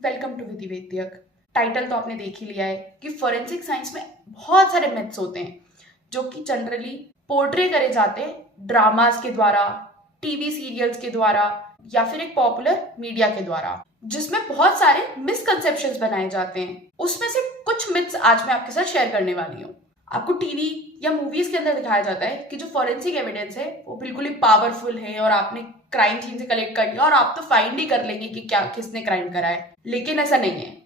Welcome to Vidhi Vedyak. Title तो आपने देख ही लिया है कि फोरेंसिक साइंस में बहुत सारे मिथ्स होते हैं जो कि जनरली पोर्ट्रे करे जाते हैं ड्रामास के द्वारा, टीवी सीरियल्स के द्वारा या फिर एक पॉपुलर मीडिया के द्वारा, जिसमें बहुत सारे मिसकंसेप्शंस बनाए जाते हैं। उसमें से कुछ मिथ्स आज मैं आपके साथ शेयर करने वाली हूँ। आपको टीवी या मूवीज के अंदर दिखाया जाता है कि जो फॉरेंसिक एविडेंस है वो बिल्कुल ही पावरफुल है और आपने क्राइम सीन से कलेक्ट कर लिया और आप तो फाइंड ही कर लेंगे कि क्या किसने क्राइम करा है, लेकिन ऐसा नहीं है।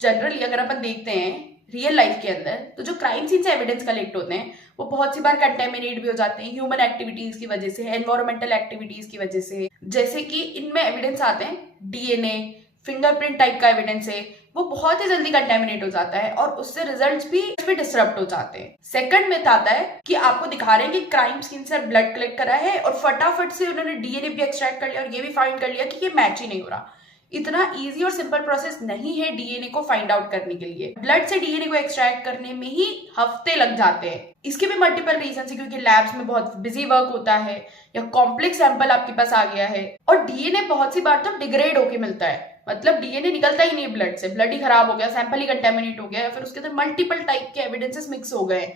जनरली अगर अपन देखते हैं रियल लाइफ के अंदर तो जो क्राइम सीन से एविडेंस कलेक्ट होते हैं वो बहुत सी बार कंटेमिनेट भी हो जाते हैं ह्यूमन एक्टिविटीज की वजह से, एनवायरमेंटल एक्टिविटीज की वजह से। जैसे कि इनमें एविडेंस आते हैं डीएनए, फिंगरप्रिंट टाइप का एविडेंस है, वो बहुत ही जल्दी कंटेमिनेट हो जाता है और उससे रिजल्ट्स भी डिसरप्ट हो जाते हैं। सेकंड मिथ आता है कि आपको दिखा रहे हैं कि क्राइम सीन से ब्लड कलेक्ट करा है और फटाफट से उन्होंने डीएनए भी एक्सट्रैक्ट कर लिया और ये भी फाइंड कर लिया कि ये मैच ही नहीं हो रहा। इतना इजी और सिंपल प्रोसेस नहीं है डीएनए को फाइंड आउट करने के लिए। ब्लड से डीएनए को एक्सट्रैक्ट करने में ही हफ्ते लग जाते हैं। इसके भी मल्टीपल रीजन है, क्योंकि लैब्स में बहुत बिजी वर्क होता है या कॉम्प्लेक्स सैंपल आपके पास आ गया है और डीएनए बहुत सी बार तो डिग्रेड होके मिलता है, मतलब डीएनए निकलता ही नहीं ब्लड से, ब्लड ही खराब हो गया, सैंपल ही कंटेमिनेट हो गया या फिर उसके अंदर मल्टीपल टाइप के एविडेंसेस मिक्स हो गए।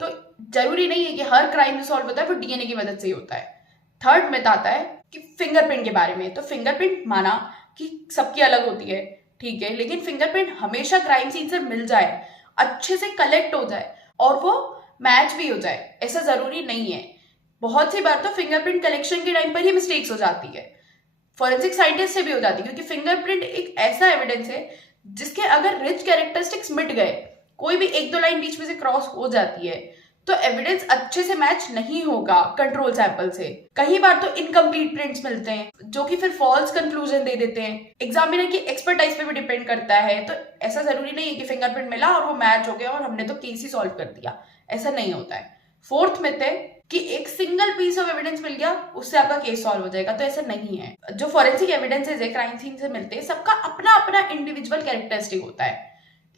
तो जरूरी नहीं है कि हर क्राइम जो सॉल्व होता है वो डीएनए की मदद से ही होता है। थर्ड मिथ आता है कि फिंगरप्रिंट के बारे में। तो फिंगरप्रिंट माना कि सबकी अलग होती है, ठीक है, लेकिन फिंगरप्रिंट हमेशा क्राइम सीन से मिल जाए, अच्छे से कलेक्ट हो जाए और वो मैच भी हो जाए, ऐसा जरूरी नहीं है। बहुत सी बार तो फिंगरप्रिंट कलेक्शन के टाइम पर ही मिस्टेक्स हो जाती है, फॉरेंसिक साइंटिस्ट से भी हो जाती है, क्योंकि फिंगरप्रिंट एक ऐसा एविडेंस है जिसके अगर रिच कैरेक्टरिस्टिक्स मिट गए, कोई भी एक दो लाइन बीच में से क्रॉस हो जाती है, तो एविडेंस अच्छे से मैच नहीं होगा कंट्रोल सैंपल से। कई बार तो इनकम्प्लीट प्रिंट्स मिलते हैं जो कि फिर फॉल्स कंक्लूजन दे देते हैं। एग्जामिनर की एक्सपर्टाइज पे भी डिपेंड करता है, तो ऐसा जरूरी नहीं है कि फिंगरप्रिंट मिला और वो मैच हो गया और हमने तो केस ही सॉल्व कर दिया, ऐसा नहीं होता है। फोर्थ मिथ है कि एक सिंगल पीस ऑफ एविडेंस मिल गया उससे आपका केस सॉल्व हो जाएगा, तो ऐसा नहीं है। जो फॉरेंसिक एविडेंसेस है क्राइम सीन से मिलते हैं, सबका अपना अपना इंडिविजुअल कैरेक्टरिस्टिक होता है,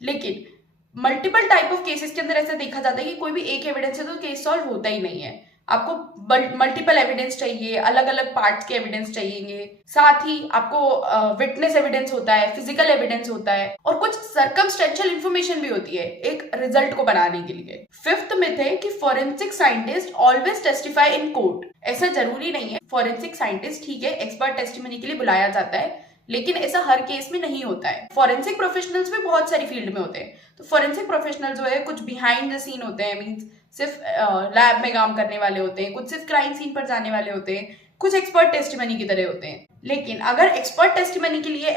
लेकिन मल्टीपल टाइप ऑफ केसेस के अंदर ऐसा देखा जाता है कि कोई भी एक एविडेंस है तो केस सॉल्व होता ही नहीं है। आपको मल्टीपल एविडेंस चाहिए, अलग अलग पार्ट्स के एविडेंस चाहिए, साथ ही आपको विटनेस एविडेंस होता है, फिजिकल एविडेंस होता है और कुछ सर्कमस्टेंशियल इंफॉर्मेशन भी होती है एक रिजल्ट को बनाने के लिए। फिफ्थ मिथ है कि forensic scientist always testify in court. ऐसा जरूरी नहीं है। फॉरेंसिक साइंटिस्ट ठीक है एक्सपर्ट टेस्टिमनी के लिए बुलाया जाता है, लेकिन ऐसा हर केस में नहीं होता है। फॉरेंसिक प्रोफेशनल्स भी बहुत सारी फील्ड में होते हैं, तो फॉरेंसिक प्रोफेशनल जो है कुछ बिहाइंड द सीन होते हैं, मींस सिर्फ लैब में काम करने वाले होते हैं, कुछ सिर्फ क्राइम सीन पर जाने वाले होते हैं, कुछ एक्सपर्ट टेस्टिमनी की तरह होते हैं। लेकिन अगर एक्सपर्ट टेस्टिमनी के लिए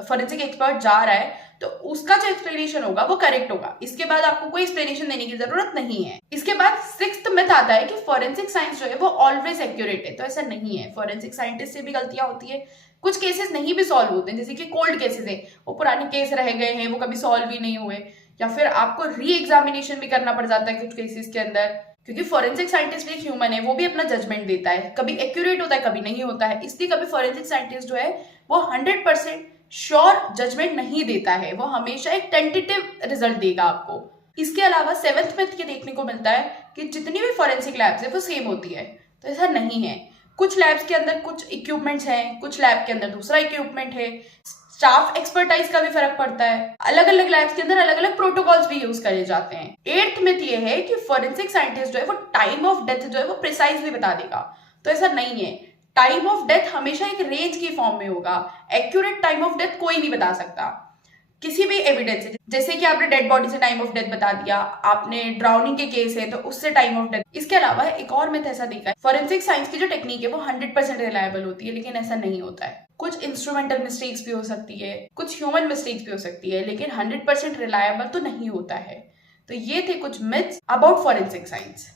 फॉरेंसिक एक्सपर्ट जा रहा है तो उसका जो एक्सप्लेनेशन होगा वो करेक्ट होगा, इसके बाद आपको कोई एक्सप्लेनेशन देने की जरूरत नहीं है। इसके बाद सिक्स्थ मिथ आता है कि फॉरेंसिक साइंस जो है वो ऑलवेज एक्यूरेट है, तो ऐसा नहीं है। फॉरेंसिक साइंटिस्ट से भी गलतियां होती है, कुछ केसेस नहीं भी सॉल्व होते हैं, जैसे कि कोल्ड केसेस है, वो पुराने केस रह गए हैं, वो कभी सॉल्व ही नहीं हुए, या फिर आपको री एग्जामिनेशन भी करना पड़ जाता है कुछ केसेस के अंदर, क्योंकि फॉरेंसिक साइंटिस्ट भी एक ह्यूमन है, वो भी अपना जजमेंट देता है, कभी एक्यूरेट होता है कभी नहीं होता है। इसलिए कभी फॉरेंसिक साइंटिस्ट जो है वो 100% श्योर जजमेंट नहीं देता है, वो हमेशा एक टेंटेटिव रिजल्ट देगा आपको। इसके अलावा सेवेंथ मिथ के देखने को मिलता है कि जितनी भी फॉरेंसिक लैब्स है वो सेम होती है, तो ऐसा नहीं है। कुछ लैब्स के अंदर कुछ इक्विपमेंट्स हैं, कुछ लैब के अंदर दूसरा इक्विपमेंट है, स्टाफ एक्सपर्टाइज का भी फर्क पड़ता है, अलग अलग लैब्स के अंदर अलग अलग प्रोटोकॉल्स भी यूज करे जाते हैं। एट्थ मिथ ये है कि फॉरेंसिक साइंटिस्ट जो है वो टाइम ऑफ डेथ जो है वो प्रिसाइजली बता देगा, तो ऐसा नहीं है। टाइम ऑफ डेथ हमेशा एक रेंज की फॉर्म में होगा, एक्यूरेट टाइम ऑफ डेथ कोई नहीं बता सकता। किसी भी एविडेंस है, जैसे कि आपने डेड बॉडी से टाइम ऑफ डेथ बता दिया, आपने ड्राउनिंग के केस है तो उससे टाइम ऑफ डेथ। इसके अलावा एक और मिथ ऐसा देखा है, फॉरेंसिक साइंस की जो टेक्निक है वो 100% रिलायबल होती है, लेकिन ऐसा नहीं होता है। कुछ इंस्ट्रूमेंटल मिस्टेक्स भी हो सकती है, कुछ ह्यूमन मिस्टेक्स भी हो सकती है, लेकिन 100% रिलायबल तो नहीं होता है। तो ये थे कुछ मिथ्स अबाउट फॉरेंसिक साइंस।